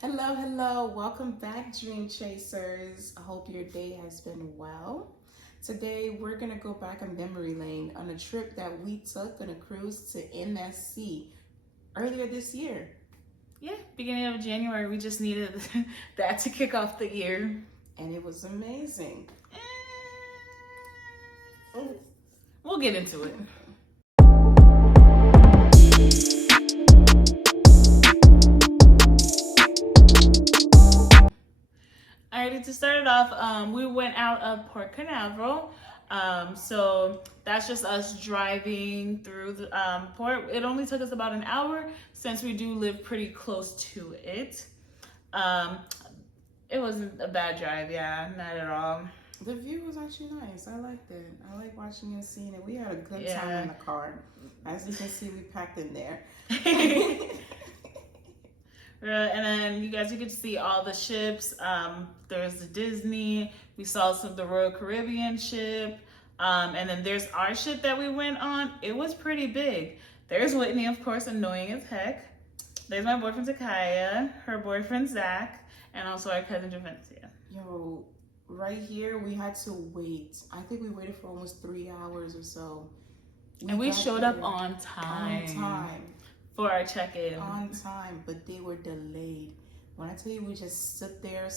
Hello, hello. Welcome back, Dream Chasers. I hope your day has been well. Today, we're going to go back in memory lane on a trip that we took on a cruise to MSC earlier this year. Yeah, beginning of January. We just needed that to kick off the year. And it was amazing. We'll get into it. Alrighty, to start it off, we went out of Port Canaveral. So that's just us driving through the port. It only took us about an hour since we do live pretty close to it. It wasn't a bad drive, not at all. The view was actually nice. I liked it. I like watching and seeing it. We had a good time in the car. As you can see, we packed in there. And then you could see all the ships. There's the Disney. We saw the Royal Caribbean ship. And then there's our ship that we went on. It was pretty big. There's Whitney, of course, annoying as heck. There's my boyfriend Takaya, her boyfriend Zach, and also our cousin Javencia. Yo, right here we had to wait. I think we waited for almost 3 hours or so. And we showed up on time. On time. For our check-in. On time, but they were delayed. When I tell you, we just stood there,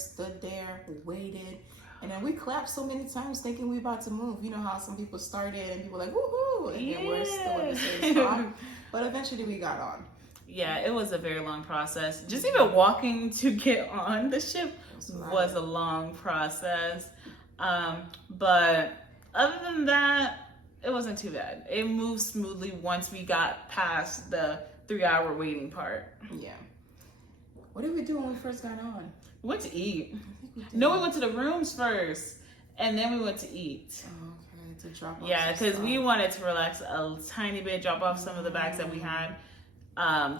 waited, and then we clapped so many times thinking we about to move. You know how some people started and people were like, woohoo, and then we're still in the same spot. But eventually we got on. Yeah, it was a very long process. Just even walking to get on the ship was a long process. But other than that, it wasn't too bad. It moved smoothly once we got past the 3-hour waiting part. Yeah. What did we do when we first got on? We went to eat. We went to the rooms first, and then we went to eat. Oh, okay, to drop off. Yeah, because we wanted to relax a tiny bit, drop off some of the bags that we had,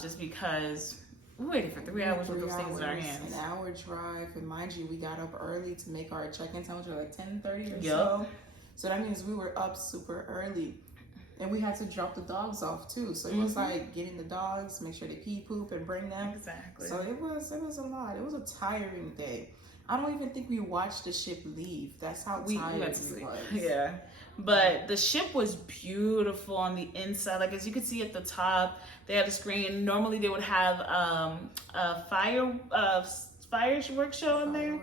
just because we waited for 3 hours with those things in our hands. An hour drive, and mind you, we got up early to make our check-in time, which was like 10:30 or so. So that means we were up super early. And we had to drop the dogs off too. So it was like getting the dogs, make sure they pee, poop, and bring them. Exactly. So it was a lot. It was a tiring day. I don't even think we watched the ship leave. That's how tired we was. Yeah. But the ship was beautiful on the inside. Like, as you could see at the top, they had a screen. Normally they would have a fireworks show in there.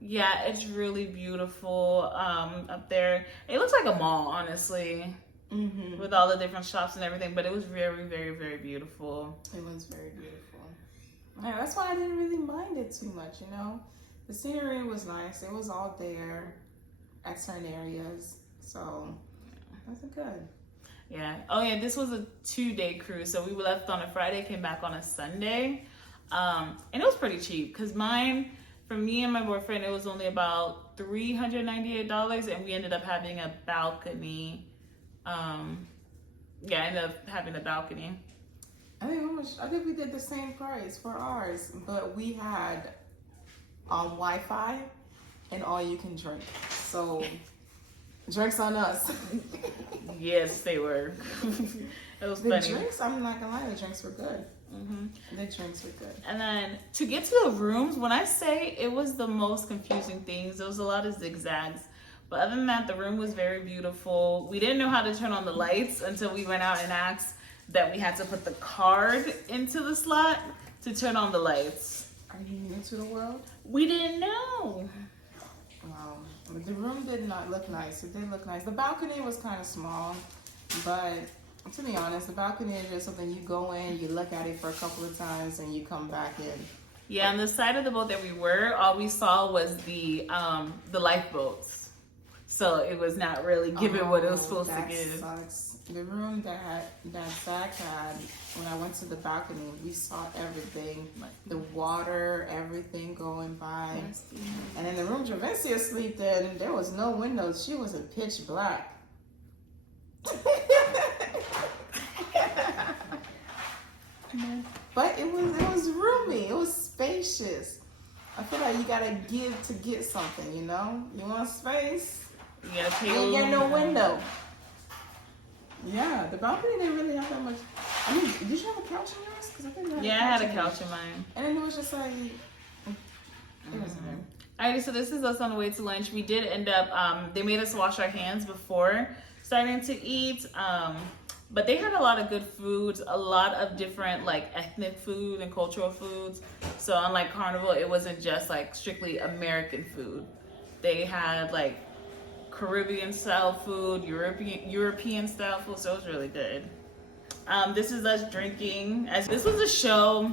Yeah, it's really beautiful up there. It looks like a mall, honestly. Mm-hmm. With all the different shops and everything, but it was very, very, very beautiful. It was very beautiful. Yeah, that's why I didn't really mind it too much, you know? The scenery was nice. It was all there at certain areas, so that's good. Yeah. Oh, yeah, this was a 2-day cruise, so we left on a Friday, came back on a Sunday, and it was pretty cheap, because mine, for me and my boyfriend, it was only about $398, and we ended up having a balcony. I ended up having a balcony. I think we did the same price for ours, but we had Wi-Fi and all you can drink. So drinks on us. Yes, they were. It was funny. The drinks, I'm not gonna lie, the drinks were good. Mm-hmm. The drinks were good. And then to get to the rooms, when I say it was the most confusing things, there was a lot of zigzags. But other than that, the room was very beautiful. We didn't know how to turn on the lights until we went out and asked that we had to put the card into the slot to turn on the lights. Are you new to the world? We didn't know. Wow. The room did not look nice. It did look nice. The balcony was kind of small, but to be honest, the balcony is just something you go in, you look at it for a couple of times, and you come back in. Yeah, on the side of the boat that we were, all we saw was the lifeboats. So it was not really giving what it was supposed to give. Sucks. The room that Zach had, when I went to the balcony, we saw everything. The water, everything going by. And in the room Javencia slept in, there was no windows. She was in pitch black. But it was roomy. It was spacious. I feel like you gotta give to get something, you know? You want space? You gotta pay. You ain't got no window. Yeah, the balcony didn't really have that much I mean, did you have a couch in yours? Because I think you had Yeah, I had a couch in mine. And then it was just like, it wasn't there. Alrighty, so this is us on the way to lunch. We did end up, they made us wash our hands before starting to eat. But they had a lot of good foods, a lot of different like ethnic food and cultural foods. So unlike Carnival, it wasn't just like strictly American food. They had like Caribbean style food, European style food, so it was really good. This is us drinking. As this was a show.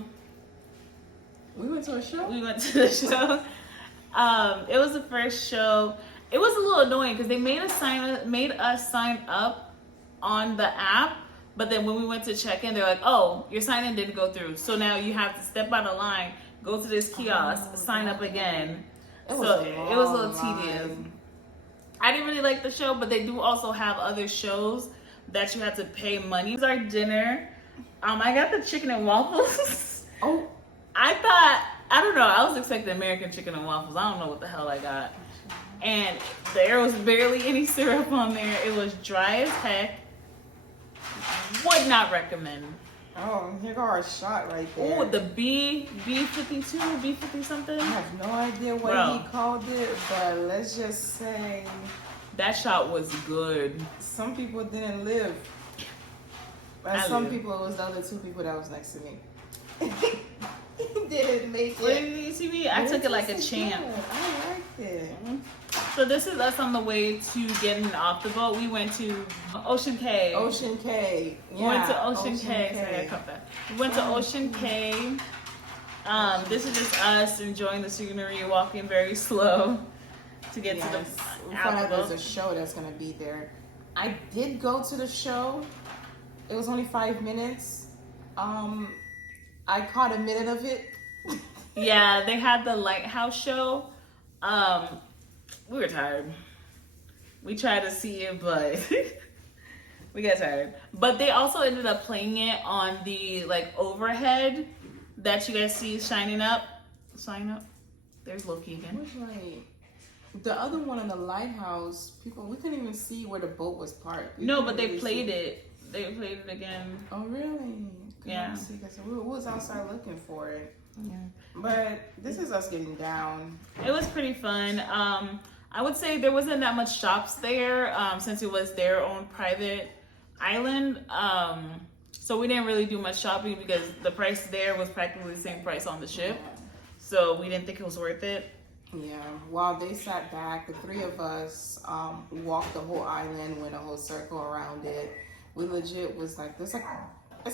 We went to a show? We went to the show. It was the first show. It was a little annoying because they made us sign up on the app, but then when we went to check in, they're like, "Oh, your sign in didn't go through, so now you have to step out of line, go to this kiosk, sign up again." It was a little tedious. I didn't really like the show, but they do also have other shows that you have to pay money. This is our dinner. I got the chicken and waffles. Oh, I don't know. I was expecting American chicken and waffles. I don't know what the hell I got. And there was barely any syrup on there. It was dry as heck. Would not recommend. Oh, here go our shot right there. Oh, the B52, B50 something. I have no idea what he called it, but let's just say that shot was good. Some people didn't live. But some people, it was the other two people that was next to me. Didn't make it. Did you see me? I took it like a champ. I liked it. So this is us on the way to getting off the boat. We went to Ocean Cay. Ocean Cay. Yeah. We went to Ocean Cay. Sorry, I cut that. We went to Ocean Cay. This is just us enjoying the scenery, walking very slow to get to the. We found out there's a show that's gonna be there. I did go to the show. It was only 5 minutes. I caught a minute of it. Yeah, they had the lighthouse show. We were tired. We tried to see it, but we got tired. But they also ended up playing it on the like overhead that you guys see shining up. Sign up. There's Loki again. Which light? The other one on the lighthouse, we couldn't even see where the boat was parked. No, but they played it. They played it again. Oh, really? Yeah. We was outside looking for it. Yeah. But this is us getting down. It was pretty fun. I would say there wasn't that much shops there since it was their own private island. So we didn't really do much shopping because the price there was practically the same price on the ship. So we didn't think it was worth it. Yeah, while they sat back, the three of us walked the whole island, went a whole circle around it. We legit was like, it's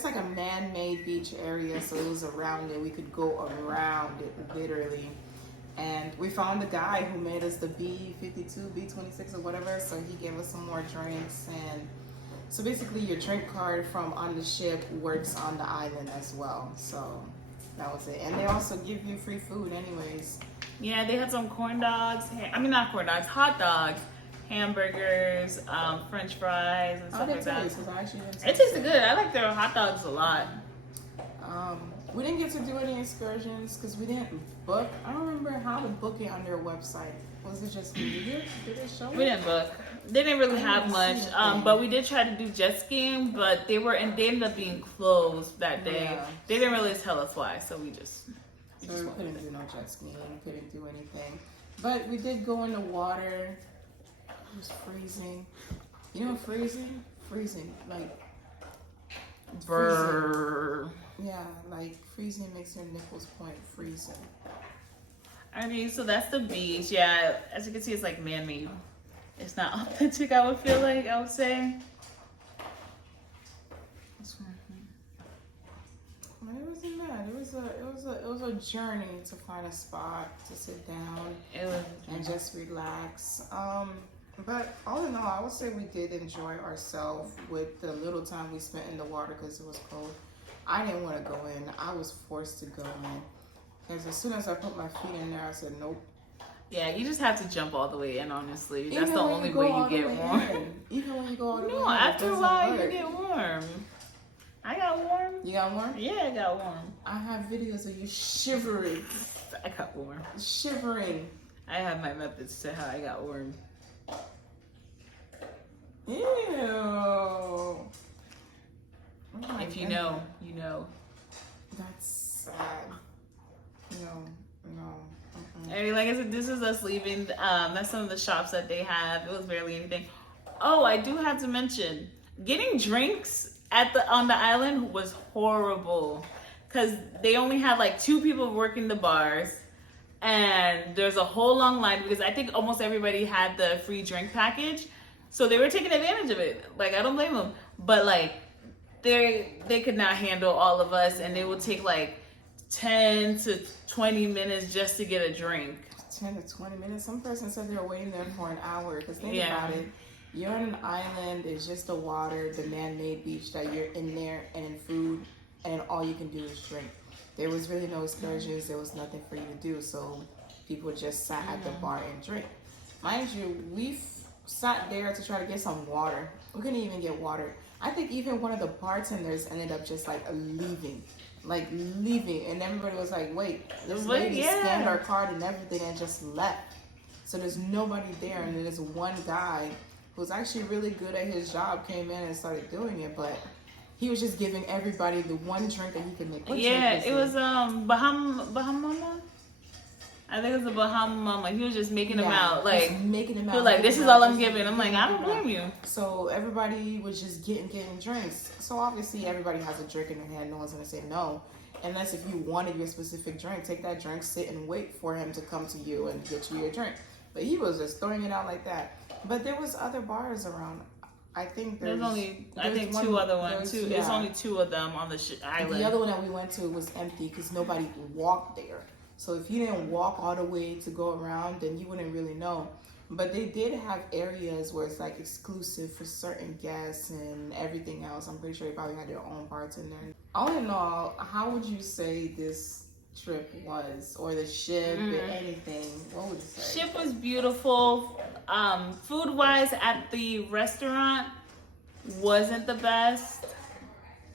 like a man-made beach area, so it was around it. We could go around it, literally. And we found the guy who made us the B52, B26 or whatever, so he gave us some more drinks. And so basically your drink card from on the ship works on the island as well. So that was it. And they also give you free food anyways. Yeah, they had some corn dogs. Not corn dogs, hot dogs, hamburgers, French fries, and stuff like that. It tasted good. I like their hot dogs a lot. We didn't get to do any excursions because we didn't book. I don't remember how to book it on their website. Was it just did they show it? We didn't book. They didn't really have much, but we did try to do jet skiing, but they ended up being closed that day. Yeah. They didn't really tell us why, so we couldn't do no jet skiing, couldn't do anything. But we did go in the water. It was freezing. You know freezing? Freezing. Like brrr. Yeah, like freezing makes your nipples point freezing. Alright, so that's the beach. Yeah, as you can see, it's like man-made. It's not authentic, I would say. It wasn't bad. It was a journey to find a spot to sit down and just relax. But all in all, I would say we did enjoy ourselves with the little time we spent in the water because it was cold. I didn't want to go in. I was forced to go in because as soon as I put my feet in there, I said nope. Yeah, you just have to jump all the way in, honestly. That's the only way you get warm. Even when you go all the way in. No, after a while you get warm. I got warm. You got warm? Yeah, I got warm. I have videos of you shivering. I got warm. Shivering. I have my methods to how I got warm. Ew. Oh if you know, you know. That's sad. No. And like I said, this is us leaving. That's some of the shops that they have. It was barely anything. Oh, I do have to mention, getting drinks on the island was horrible because they only had like 2 people working the bars, and there's a whole long line because I think almost everybody had the free drink package, so they were taking advantage of it. Like, I don't blame them, but like they could not handle all of us, and they would take like 10 to 20 minutes just to get a drink. 10 to 20 minutes. Some person said they were waiting there for an hour. Because think about it. You're on an island. It's just the water, the man-made beach that you're in there, and in food, and all you can do is drink. There was really no excursions. There was nothing for you to do. So people just sat at the bar and drink. Mind you, we sat there to try to get some water. We couldn't even get water. I think even one of the bartenders ended up just like leaving, and everybody was like, wait, this lady scanned our card and everything and just left. So there's nobody there, and then there's one guy who's actually really good at his job came in and started doing it, but he was just giving everybody the one drink that he could make. It was Bahama. I think it was a Bahama Mama. He was just making them out, like making them out. He was like, "This is all I'm giving." I'm like, I don't blame you. So everybody was just getting drinks. So obviously everybody has a drink in their hand. No one's gonna say no, unless if you wanted your specific drink, take that drink, sit and wait for him to come to you and get you your drink. But he was just throwing it out like that. But there was other bars around. I think there's 2 other ones too. There's only 2 of them on the island. The other one that we went to was empty because nobody walked there. So if you didn't walk all the way to go around, then you wouldn't really know. But they did have areas where it's like exclusive for certain guests and everything else. I'm pretty sure they probably had their own bartender. All in all, how would you say this trip was, or the ship, or anything? What would you say? Ship was beautiful. Food wise, at the restaurant wasn't the best.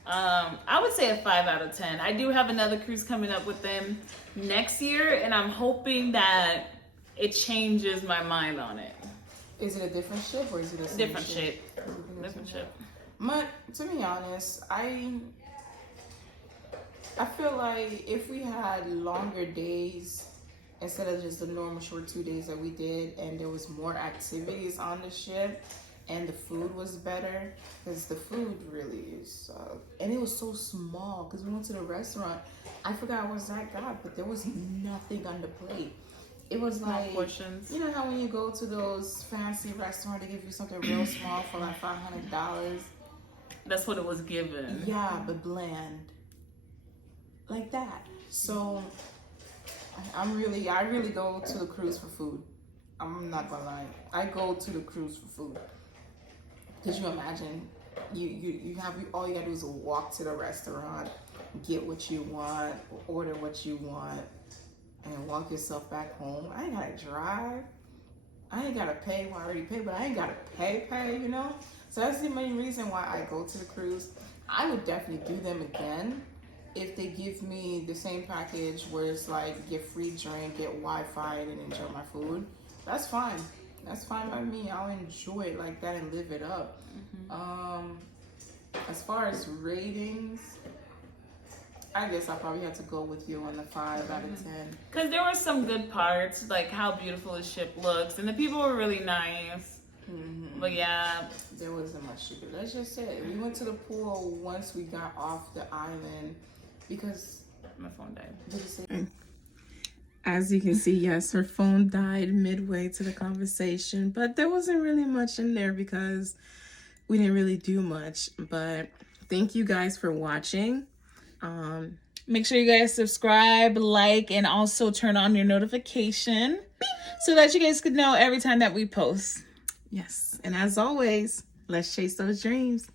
I would say a 5 out of 10. I do have another cruise coming up with them next year, and I'm hoping that it changes my mind on it. Is it a different ship or is it a different ship? Different ship. But to be honest, I feel like if we had longer days instead of just the normal short 2 days that we did, and there was more activities on the ship, and the food was better, because the food really sucked. And it was so small, because we went to the restaurant. I forgot what that got, but there was nothing on the plate. It was like, portions. You know how when you go to those fancy restaurants, they give you something real small for like $500? That's what it was given. Yeah, but bland. Like that. So, I really go to the cruise for food. I'm not gonna lie. I go to the cruise for food. Could you imagine? All you gotta do is walk to the restaurant, get what you want, order what you want, and walk yourself back home. I ain't gotta drive. I ain't gotta pay. Well, I already paid, but I ain't gotta pay, you know? So that's the main reason why I go to the cruise. I would definitely do them again if they give me the same package where it's like get free drink, get Wi-Fi, and enjoy my food. That's fine. That's fine by me. I'll enjoy it like that and live it up. As far as ratings, I guess I probably have to go with you on the 5 out of 10. Because there were some good parts, like how beautiful the ship looks, and the people were really nice. But yeah, there wasn't much to do. Let's just say we went to the pool once we got off the island because my phone died. As you can see, yes, her phone died midway to the conversation, but there wasn't really much in there because we didn't really do much. But thank you guys for watching. Make sure you guys subscribe, like, and also turn on your notification so that you guys could know every time that we post. Yes, and as always, let's chase those dreams.